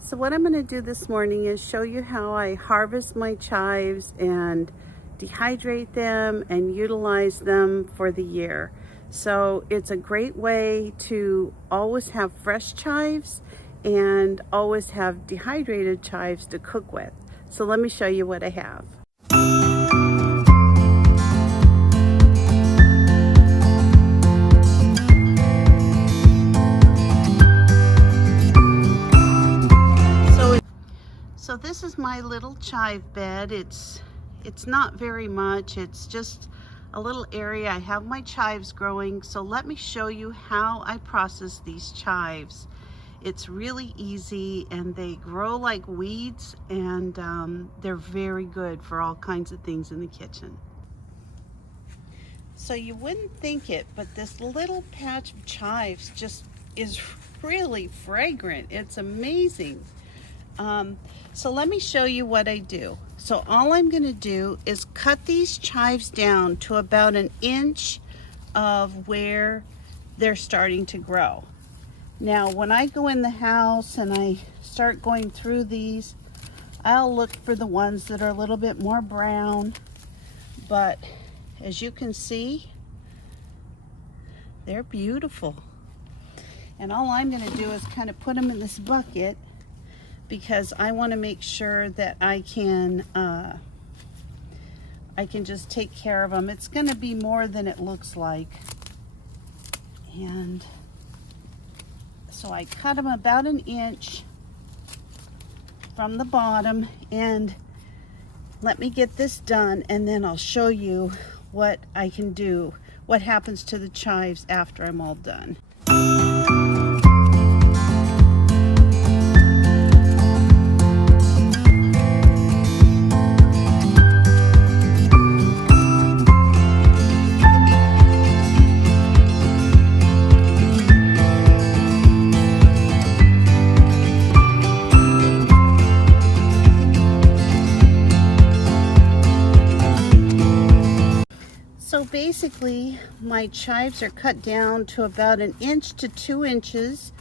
So what I'm going to do this morning is show you how I harvest my chives and dehydrate them and utilize them for the year. So it's a great way to always have fresh chives and always have dehydrated chives to cook with. So let me show you what I have. So this is my little chive bed. It's not very much. It's just a little area. I have my chives growing. So let me show you how I process these chives. It's really easy and they grow like weeds, and they're very good for all kinds of things in the kitchen. So you wouldn't think it, but this little patch of chives just is really fragrant. It's amazing. So let me show you what I do. So all I'm going to do is cut these chives down to about 1 inch of where they're starting to grow. Now when I go in the house and I start going through these, I'll look for the ones that are a little bit more brown, but as you can see, they're beautiful. And all I'm going to do is kind of put them in this bucket, because I want to make sure that I can just take care of them. It's going to be more than it looks like. And so I cut them about 1 inch from the bottom, and let me get this done, and then I'll show you what I can do, what happens to the chives after I'm all done. So basically, my chives are cut down to about 1 inch to 2 inches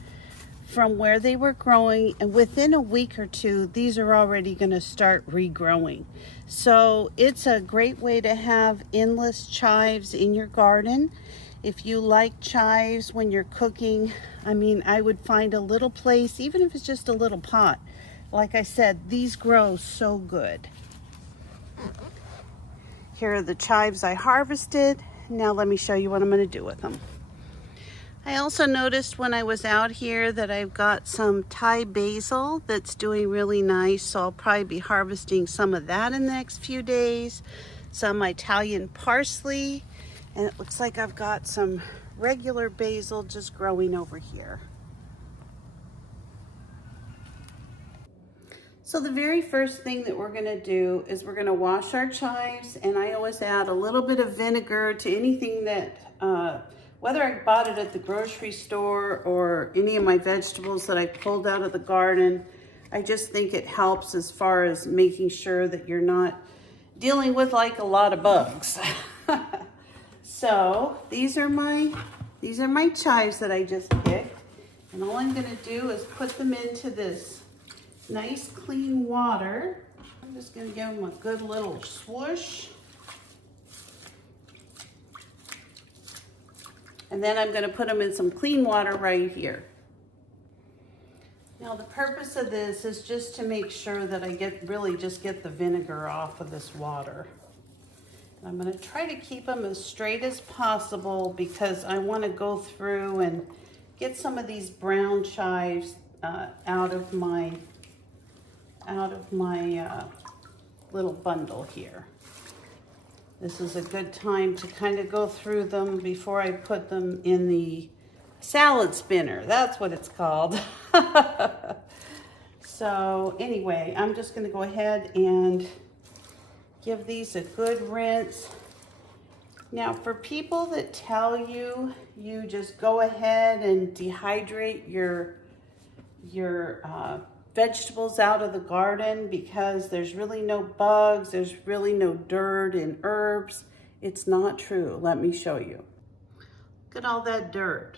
from where they were growing, and within a week or two, these are already going to start regrowing. So it's a great way to have endless chives in your garden. If you like chives when you're cooking, I mean, I would find a little place, even if it's just a little pot. Like I said, these grow so good. Here are the chives I harvested. Now let me show you what I'm going to do with them. I also noticed when I was out here that I've got some Thai basil that's doing really nice, so I'll probably be harvesting some of that in the next few days. Some Italian parsley, and it looks like I've got some regular basil just growing over here. So the very first thing that we're gonna do is we're gonna wash our chives, and I always add a little bit of vinegar to anything that, whether I bought it at the grocery store or any of my vegetables that I pulled out of the garden. I just think it helps as far as making sure that you're not dealing with like a lot of bugs. So these are my chives that I just picked, and all I'm gonna do is put them into this nice clean water. I'm just going to give them a good little swoosh. And then I'm going to put them in some clean water right here. Now the purpose of this is just to make sure that I really just get the vinegar off of this water. And I'm going to try to keep them as straight as possible, because I want to go through and get some of these brown chives out of my little bundle here. This is a good time to kind of go through them before I put them in the salad spinner. That's what it's called. So anyway, I'm just going to go ahead and give these a good rinse. Now for people that tell you, you just go ahead and dehydrate your vegetables out of the garden because there's really no bugs, there's really no dirt and herbs. It's not true. Let me show you. Look at all that dirt.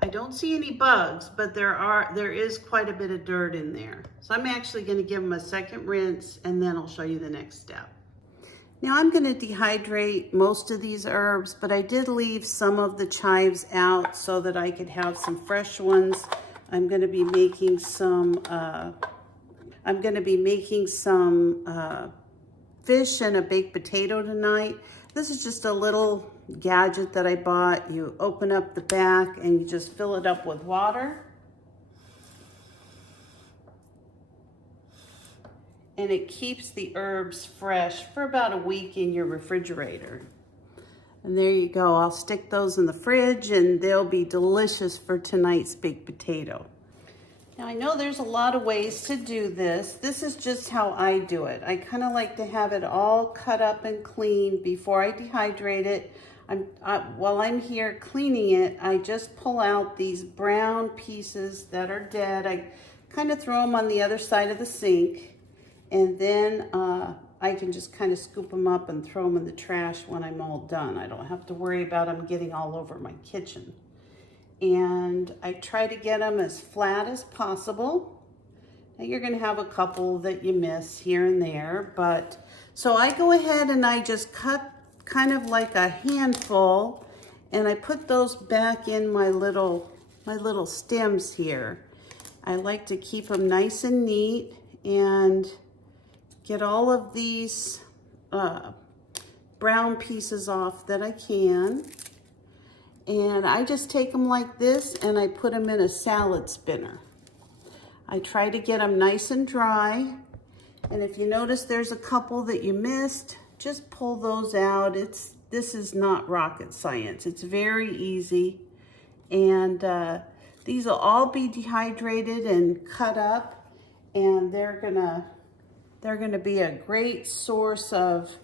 I don't see any bugs, but there is quite a bit of dirt in there. So I'm actually going to give them a second rinse, and then I'll show you the next step. Now I'm going to dehydrate most of these herbs, but I did leave some of the chives out so that I could have some fresh ones. I'm going to be making some fish and a baked potato tonight. This is just a little gadget that I bought. You open up the back and you just fill it up with water. And it keeps the herbs fresh for about a week in your refrigerator. And there you go. I'll stick those in the fridge and they'll be delicious for tonight's baked potato. Now I know there's a lot of ways to do this. This is just how I do it. I kind of like to have it all cut up and clean before I dehydrate it. While I'm here cleaning it, I just pull out these brown pieces that are dead. I kind of throw them on the other side of the sink. And then I can just kind of scoop them up and throw them in the trash when I'm all done. I don't have to worry about them getting all over my kitchen. And I try to get them as flat as possible. Now you're going to have a couple that you miss here and there, but so I go ahead and I just cut kind of like a handful, and I put those back in my little stems here. I like to keep them nice and neat and get all of these brown pieces off that I can. And I just take them like this and I put them in a salad spinner. I try to get them nice and dry. And if you notice there's a couple that you missed, just pull those out. This is not rocket science. It's very easy. And these will all be dehydrated and cut up, and they're gonna be a great source of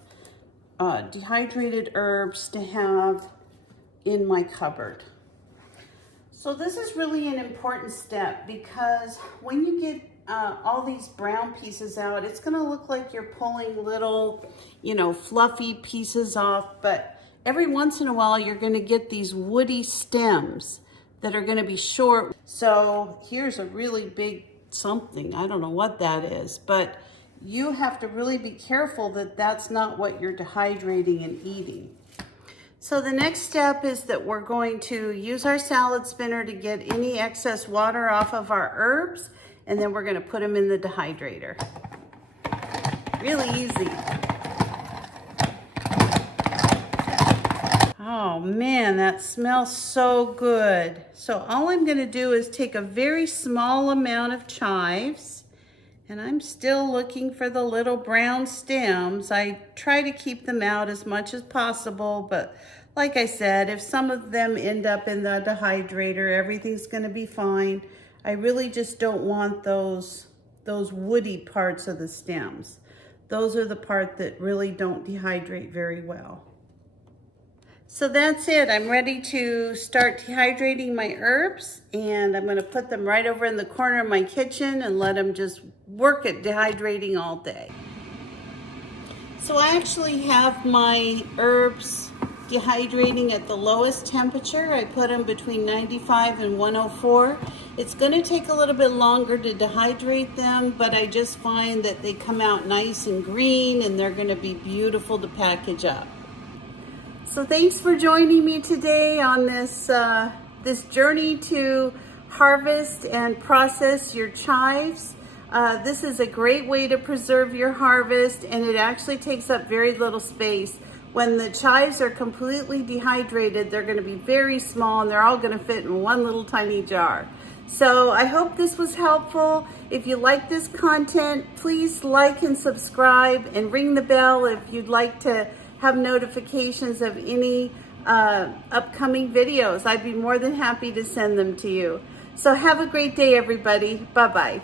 dehydrated herbs to have in my cupboard. So this is really an important step, because when you get all these brown pieces out, it's gonna look like you're pulling little, fluffy pieces off, but every once in a while you're gonna get these woody stems that are gonna be short. So here's a really big something, I don't know what that is, but you have to really be careful that that's not what you're dehydrating and eating. So the next step is that we're going to use our salad spinner to get any excess water off of our herbs, and then we're going to put them in the dehydrator. Really easy. Oh man, that smells so good. So all I'm going to do is take a very small amount of chives, and I'm still looking for the little brown stems. I try to keep them out as much as possible, but like I said, if some of them end up in the dehydrator, everything's gonna be fine. I really just don't want those woody parts of the stems. Those are the part that really don't dehydrate very well. So that's it. I'm ready to start dehydrating my herbs, and I'm gonna put them right over in the corner of my kitchen and let them just work at dehydrating all day. So I actually have my herbs dehydrating at the lowest temperature. I put them between 95 and 104. It's going to take a little bit longer to dehydrate them, but I just find that they come out nice and green, and they're going to be beautiful to package up. So thanks for joining me today on this journey to harvest and process your chives. This is a great way to preserve your harvest, and it actually takes up very little space. When the chives are completely dehydrated, they're going to be very small, and they're all going to fit in one little tiny jar. So I hope this was helpful. If you like this content, please like and subscribe and ring the bell if you'd like to have notifications of any upcoming videos. I'd be more than happy to send them to you. So have a great day, everybody. Bye-bye.